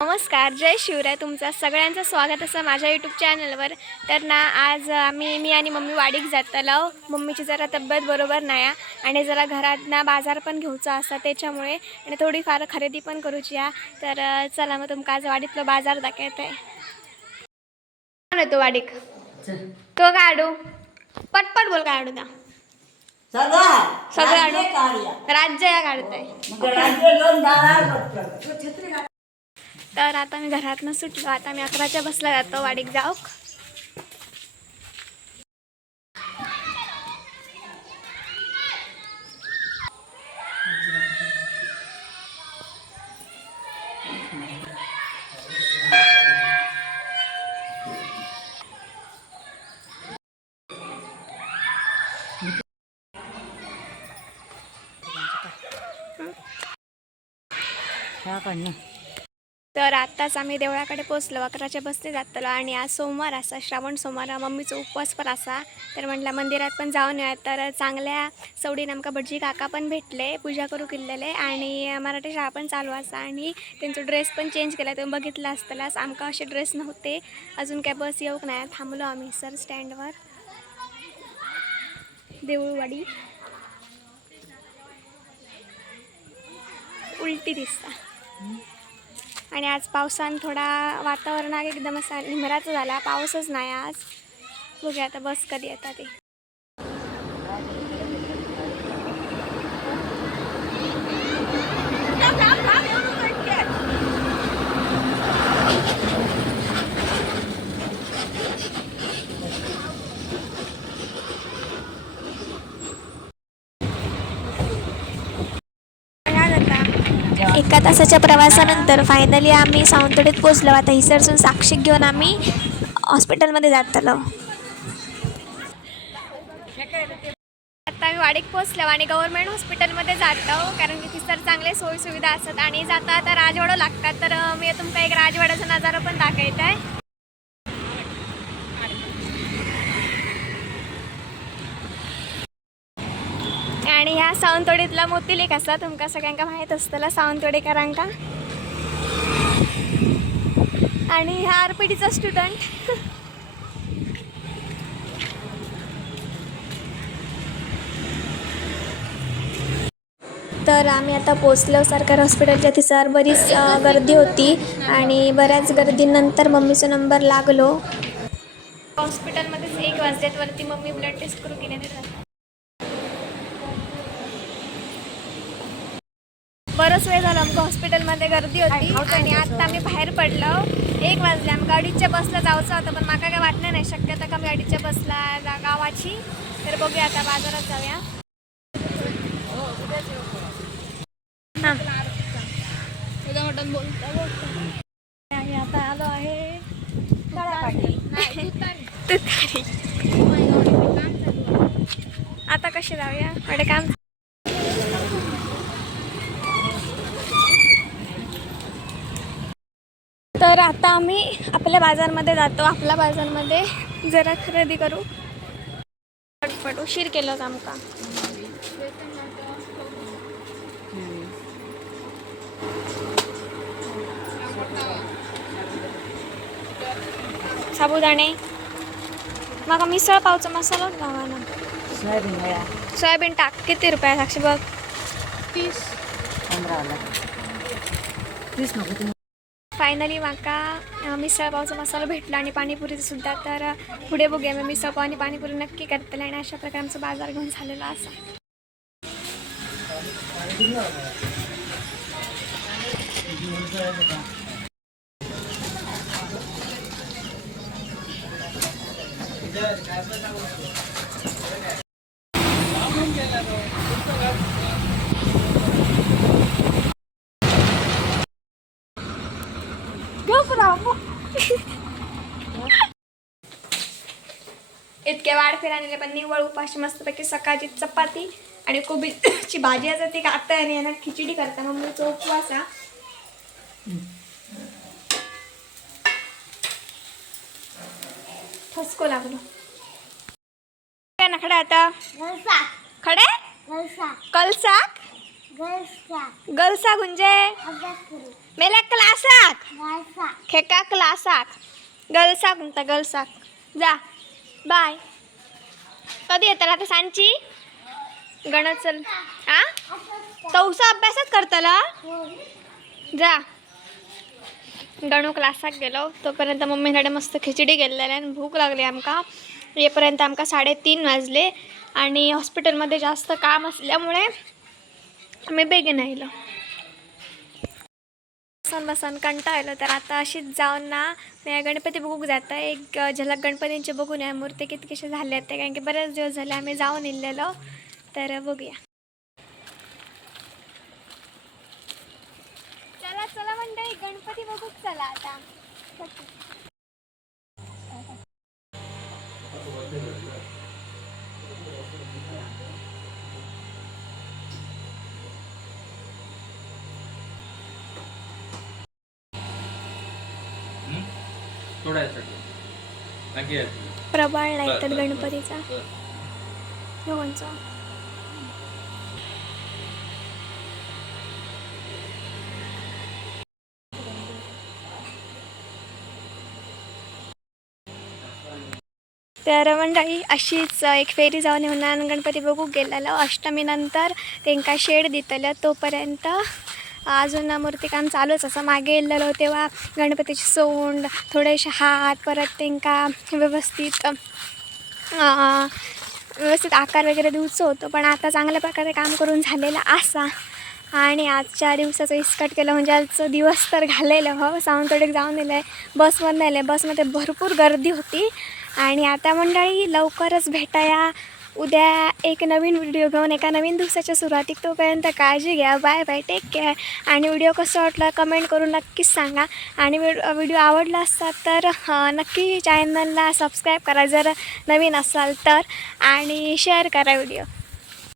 नमस्कार जय शिवराय तुमचं. सगळ्यांचं स्वागत असं माझ्या यूट्यूब चॅनलवर तर ना आज आम्ही मी आणि मम्मी वाडीक जातलो. मम्मीची जरा तब्येत बरोबर नाही आणि जरा घरात ना बाजार पण घेऊचा असा त्याच्यामुळे आणि थोडीफार खरेदी पण करूची आहे. तर चला मग तुमका आज वाडीतलो बाजार दाखवत आहे येतो वाडीक? तो काढू पटपट बोल काढू ना सगळं सगळं राज्य आणू. राज्य या फक्त. तर आता मी घरातनं सुटलो. आता मी अकराच्या बसला जातो. वाडीक जाऊक. तर आत्ताच आम्ही देवळाकडे पोचलो अकराच्या बसने जातलो आणि आज सोमवार असा श्रावण सोमवार मम्मीचा उपवास पण असा. तर म्हटलं मंदिरात पण जाऊन येऊया. तर चांगल्या सवडीन आमका भटजी काका पण भेटले पूजा करू किल्लेले आणि मराठी शाळा पण चालू असा आणि त्यांचा ड्रेस पण चेंज केला. तुम्ही बघितला असतलास आमका असे ड्रेस नव्हते. अजून काय बस येऊक नाही थांबलो आम्ही सर स्टँडवर. देऊळवाडी. उलटी दिसता. आणि आज पावसान थोडा वातावरणात एकदम असा निमराचा झाला. पाऊसच नाही आज. बघूया आता बस कधी येतात ते. एका तासाच्या प्रवासानंतर फायनली आम्ही सावंतवाडीत पोचलो आता हिसरसून साक्षी घेऊन आम्ही हॉस्पिटलमध्ये जातलो आता आम्ही वाडीत पोचलो आणि गव्हर्मेंट हॉस्पिटलमध्ये जातो कारण की तिथं चांगले सोयी सुविधा असतात आणि जाता आता राजवाडा लागतात. तर मी तुमका एक राजवाड्याचा नजारा पण दाखवत आहे आणि ह्या सावंतवाडीतला मोती लेक असा तुमका सगळ्यांका माहीत असतला सावंतवाडीकरांका. आणि ह्या आर पी डीचा स्टुडंट तर आम्ही आता पोचलो सरकारी हॉस्पिटलच्या तिसर बरीच गर्दी होती आणि बऱ्याच गर्दीनंतर मम्मीचा नंबर लागलो. हॉस्पिटलमध्येच एक वाजल्यात वरती मम्मी ब्लड टेस्ट करून गेल्याने बरंच वेळ झाला. आमच्या हॉस्पिटलमध्ये गर्दी होती. आणि आता आम्ही बाहेर पडलो. एक वाजले. आमका अडीचच्या बसला जायचं होतं पण माका काय वाटलं नाही. शक्यता कमी अडीचच्या बसला गावाची? तर बघूया आता बाजारात जाऊया. हां. आता आलो आहे तुतारी आता कशी जाऊया? कडे काम तर आता आम्ही आपल्या बाजारमध्ये जातो. आपल्या बाजारमध्ये जरा खरेदी करू. पटपट. उशीर केलं आमका. साबुदाणे. मग मिसळ पावचा मसाला गावा ना सोयाबीन सोयाबीन टाक. किती रुपये? साक्षी बघ. तीस. पंधराला तीस नको फायनली माका मिसळपावचा मसाला भेटला आणि पाणीपुरीचं सुद्धा. तर पुढे बघूया. मी मिसळपाव आणि पाणीपुरी नक्की करतले आणि अशा प्रकारे आमचा बाजार घेऊन झालेला असा. इतके वाढ फिराने पण निव्वळ उपाशी मस्तपैकी सकाळची चपाती आणि कोबीची भाजी असते ती आता आणि यांना खिचडी करता मम्मीचा उपवास. ठसको लागलो. खडे आता? खडे? कलसाक गलसा गुंजे मेल्या क्लासाक खेका क्लासाक गलसाक म्हणता गलसाक जा. बाय. कधी येतला आता सांची? गणत चल. आ? चौसा अभ्यासच करतला जा. गणू क्लासाक गेलो. तोपर्यंत मम्मीकडे मस्त खिचडी गेलेली आणि भूक लागली आमका. येपर्यंत आमका साडेतीन वाजले. आणि हॉस्पिटलमध्ये जास्त काम असल्यामुळे आम्ही बेगीन आयलो बसून बसन कंटाळलो तर आता अशीच जाऊन ना मी गणपती बघूक जाता. एक झलक गणपतींचे बघून या. मूर्ती किती झाले आहेत ते कारण की बरेच दिवस झाले आम्ही जाऊन इल्लेलो तर बघूया. चला चला मंडळी गणपती बघूक चला आता. थोडा यासाठी बाकी आहे. प्रबाळ नाही तर गणपतीचा. कोणचा तर मंडळी अशीच एक फेरी जाऊन येऊन गणपती बघू गेलेलो. अष्टमीनंतर तेंका शेड दितलं तोपर्यंत अजून मूर्तिकाम चालूच असं मागे गेलेलो तेव्हा गणपतीची सोंड थोडेसे हात परत तेंका व्यवस्थित व्यवस्थित आकार वगैरे दिवचं होतं पण आता चांगल्या प्रकारे काम करून झालेलं असा. आणि आजच्या दिवसाचं इस्कट केलं म्हणजे आजचं दिवस तर घालेलं हो. सावंतवाडीत जाऊन दिलं आहे बसवर नेलं बसमध्ये भरपूर गर्दी होती. आणि आता मंडळी लवकरच भेटाया. उद्या एक नवीन व्हिडिओ घेऊन एका नवीन दिवसाच्या सुरुवातीक तोपर्यंत काळजी घ्या. बाय बाय टेक केअर आणि व्हिडिओ कसं वाटला कमेंट करून नक्कीच सांगा. आणि व्हिडिओ आवडला असतात तर नक्की चॅनलला सबस्क्राईब करा जर नवीन असाल तर. आणि शेअर करा व्हिडिओ